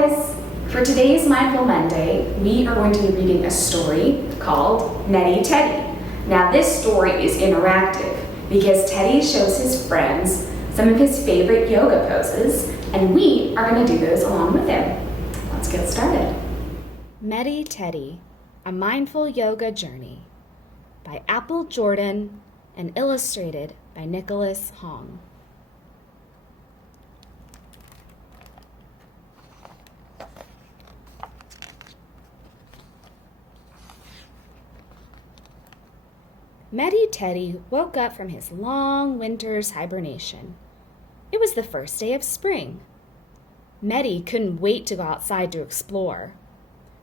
guys! For today's Mindful Monday, we are going to be reading a story called Meddy Teddy. Now this story is interactive because Teddy shows his friends some of his favorite yoga poses, and we are going to do those along with him. Let's get started. Meddy Teddy, A Mindful Yoga Journey by Apple Jordan and illustrated by Nicholas Hong. Meddy Teddy woke up from his long winter's hibernation. It was the first day of spring. Meddy couldn't wait to go outside to explore.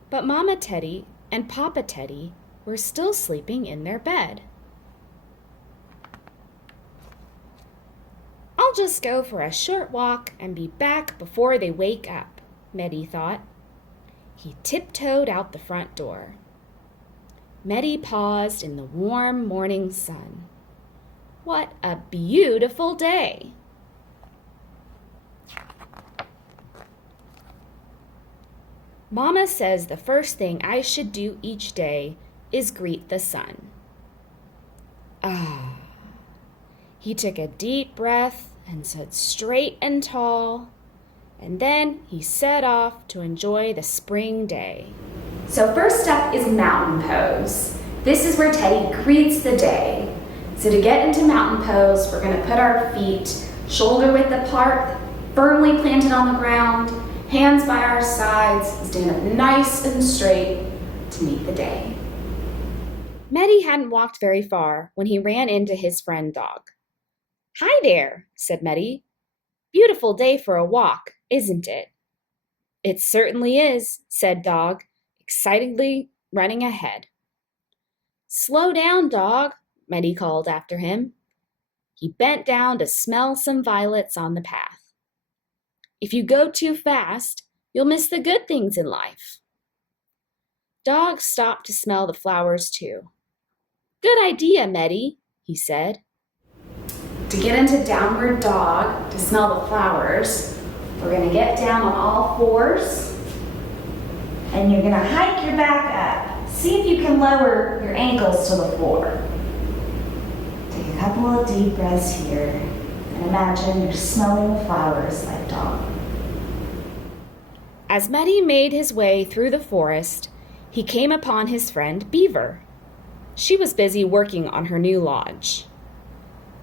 But Mama Teddy and Papa Teddy were still sleeping in their bed. I'll just go for a short walk and be back before they wake up, Meddy thought. He tiptoed out the front door. Meddy paused in the warm morning sun. What a beautiful day! Mama says the first thing I should do each day is greet the sun. Ah. He took a deep breath and stood straight and tall, and then he set off to enjoy the spring day. So first up is mountain pose. This is where Teddy greets the day. So to get into mountain pose, we're going to put our feet shoulder width apart, firmly planted on the ground, hands by our sides, stand up nice and straight to meet the day. Meddy hadn't walked very far when he ran into his friend Dog. Hi there, said Meddy. Beautiful day for a walk, isn't it? It certainly is, said Dog, excitedly running ahead. Slow down, Dog, Meddy called after him. He bent down to smell some violets on the path. If you go too fast, you'll miss the good things in life. Dog stopped to smell the flowers too. Good idea, Meddy, he said. To get into downward dog, to smell the flowers, we're going to get down on all fours, and you're going to hike your back up. See if you can lower your ankles to the floor. Take a couple of deep breaths here, and imagine you're smelling the flowers like Dog. As Meddy made his way through the forest, he came upon his friend Beaver. She was busy working on her new lodge.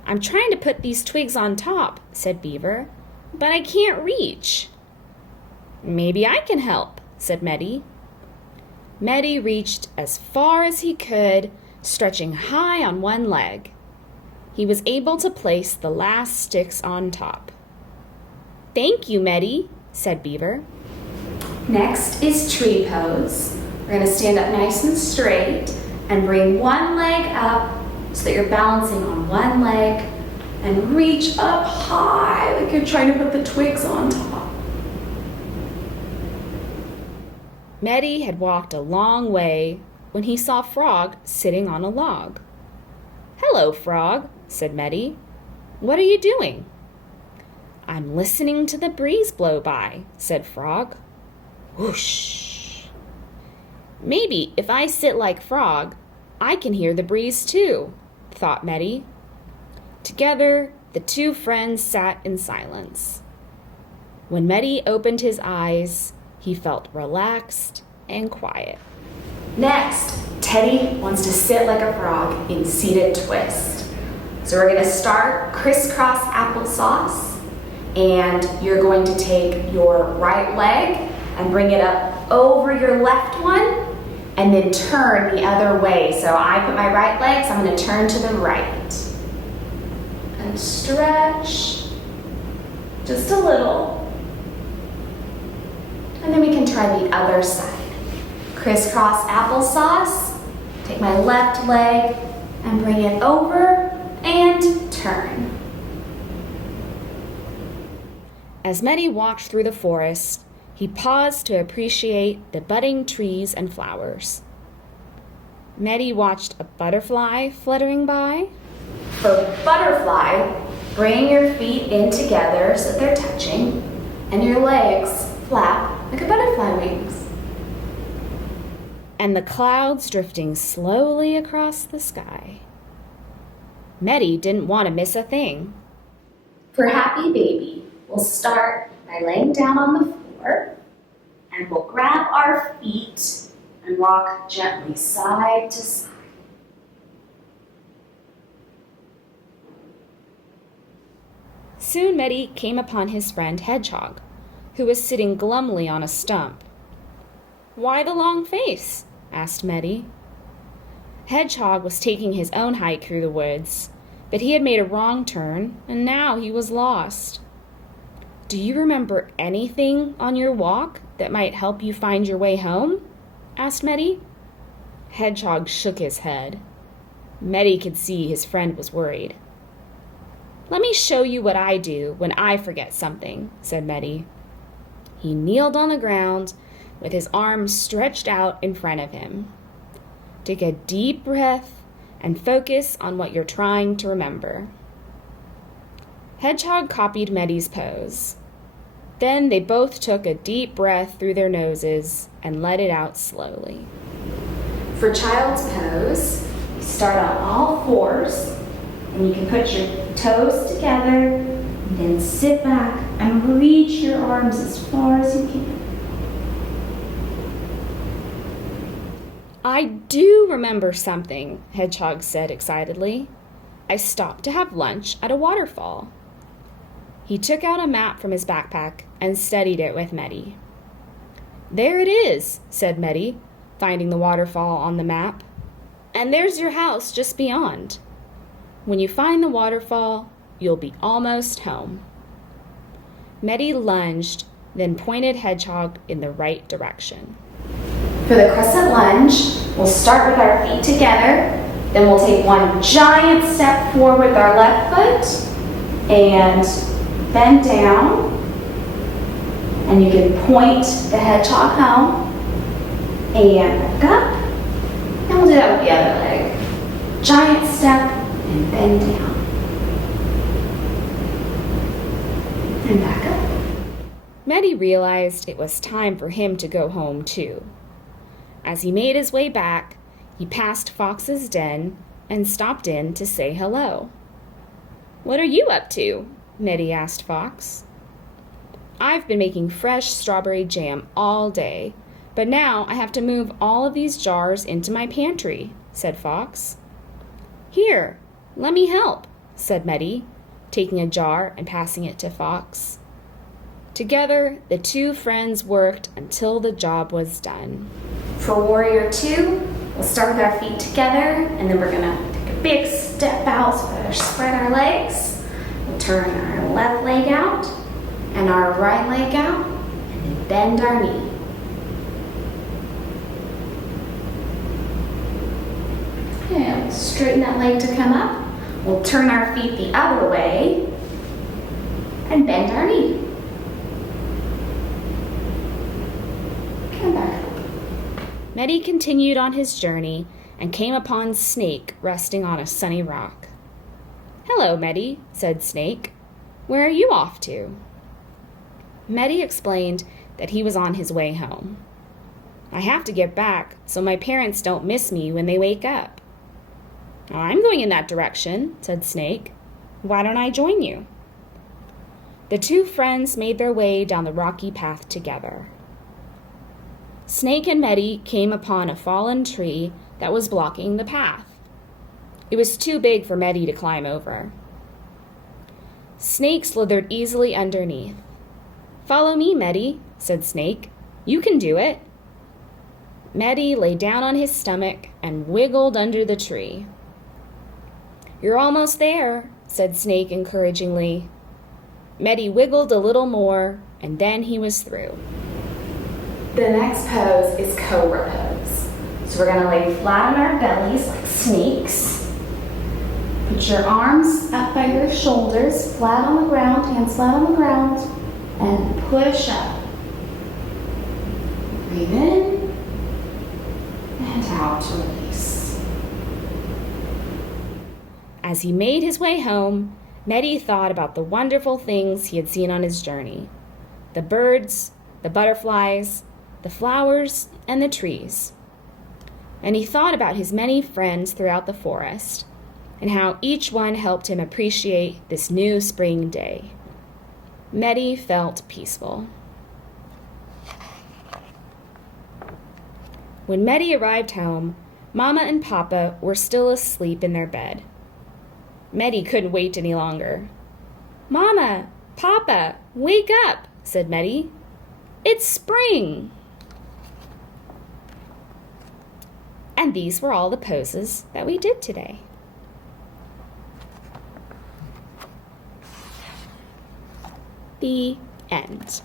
I'm trying to put these twigs on top, said Beaver, but I can't reach. Maybe I can help, said Meddy. Meddy reached as far as he could, stretching high on one leg. He was able to place the last sticks on top. Thank you, Meddy, said Beaver. Next is tree pose. We're going to stand up nice and straight and bring one leg up so that you're balancing on one leg and reach up high like you're trying to put the twigs on top. Meddy had walked a long way when he saw Frog sitting on a log. Hello, Frog, said Meddy. What are you doing? I'm listening to the breeze blow by, said Frog. Whoosh. Maybe if I sit like Frog, I can hear the breeze too, thought Meddy. Together, the two friends sat in silence. When Meddy opened his eyes, he felt relaxed and quiet. Next, Teddy wants to sit like a frog in seated twist. So we're going to start crisscross applesauce, and you're going to take your right leg and bring it up over your left one, and then turn the other way. So I put my right leg, so I'm going to turn to the right. And stretch just a little. And then we can try the other side. Crisscross applesauce. Take my left leg and bring it over and turn. As Meddy walked through the forest, he paused to appreciate the budding trees and flowers. Meddy watched a butterfly fluttering by. For butterfly, bring your feet in together so that they're touching, and your legs flap like a butterfly wings. And the clouds drifting slowly across the sky. Meddy didn't want to miss a thing. For Happy Baby, we'll start by laying down on the floor, and we'll grab our feet and rock gently side to side. Soon Meddy came upon his friend Hedgehog, who was sitting glumly on a stump. "Why the long face?" asked Meddy. Hedgehog was taking his own hike through the woods, but he had made a wrong turn, and now he was lost. "Do you remember anything on your walk that might help you find your way home?" asked Meddy. Hedgehog shook his head. Meddy could see his friend was worried. "Let me show you what I do when I forget something," said Meddy. He kneeled on the ground with his arms stretched out in front of him. Take a deep breath and focus on what you're trying to remember. Hedgehog copied Meddy's pose. Then they both took a deep breath through their noses and let it out slowly. For child's pose, you start on all fours, and you can put your toes together, and then sit back and reach your arms as far as you can. "I do remember something," Hedgehog said excitedly. "I stopped to have lunch at a waterfall." He took out a map from his backpack and studied it with Meddy. "There it is," said Meddy, finding the waterfall on the map. "And there's your house just beyond. When you find the waterfall, you'll be almost home." Meddy lunged, then pointed Hedgehog in the right direction. For the Crescent Lunge, we'll start with our feet together, then we'll take one giant step forward with our left foot, and bend down, and you can point the hedgehog home, and back up, and we'll do that with the other leg. Giant step, and bend down, and back up. Meddy realized it was time for him to go home too. As he made his way back, he passed Fox's den and stopped in to say hello. "What are you up to?" Meddy asked Fox. "I've been making fresh strawberry jam all day, but now I have to move all of these jars into my pantry," said Fox. "Here, let me help," said Meddy, taking a jar and passing it to Fox. Together, the two friends worked until the job was done. For Warrior 2, we'll start with our feet together, and then we're gonna take a big step out, so we'll spread our legs. We'll turn our left leg out, and our right leg out, and then bend our knee. And we'll straighten that leg to come up. We'll turn our feet the other way, and bend our knee. Come back up. Meddy continued on his journey and came upon Snake resting on a sunny rock. "Hello, Meddy," said Snake. "Where are you off to?" Meddy explained that he was on his way home. "I have to get back so my parents don't miss me when they wake up." "I'm going in that direction," said Snake. "Why don't I join you?" The two friends made their way down the rocky path together. Snake and Meddy came upon a fallen tree that was blocking the path. It was too big for Meddy to climb over. Snake slithered easily underneath. "Follow me, Meddy," said Snake. "You can do it." Meddy lay down on his stomach and wiggled under the tree. "You're almost there," said Snake encouragingly. Meddy wiggled a little more, and then he was through. The next pose is cobra pose. So we're gonna lay flat on our bellies like snakes. Put your arms up by your shoulders, flat on the ground, hands flat on the ground, and push up. Breathe in, and out to release. As he made his way home, Meddy thought about the wonderful things he had seen on his journey. The birds, the butterflies, the flowers, and the trees. And he thought about his many friends throughout the forest and how each one helped him appreciate this new spring day. Meddy felt peaceful. When Meddy arrived home, Mama and Papa were still asleep in their bed. Meddy couldn't wait any longer. "Mama, Papa, wake up," said Meddy. "It's spring." And these were all the poses that we did today. The end.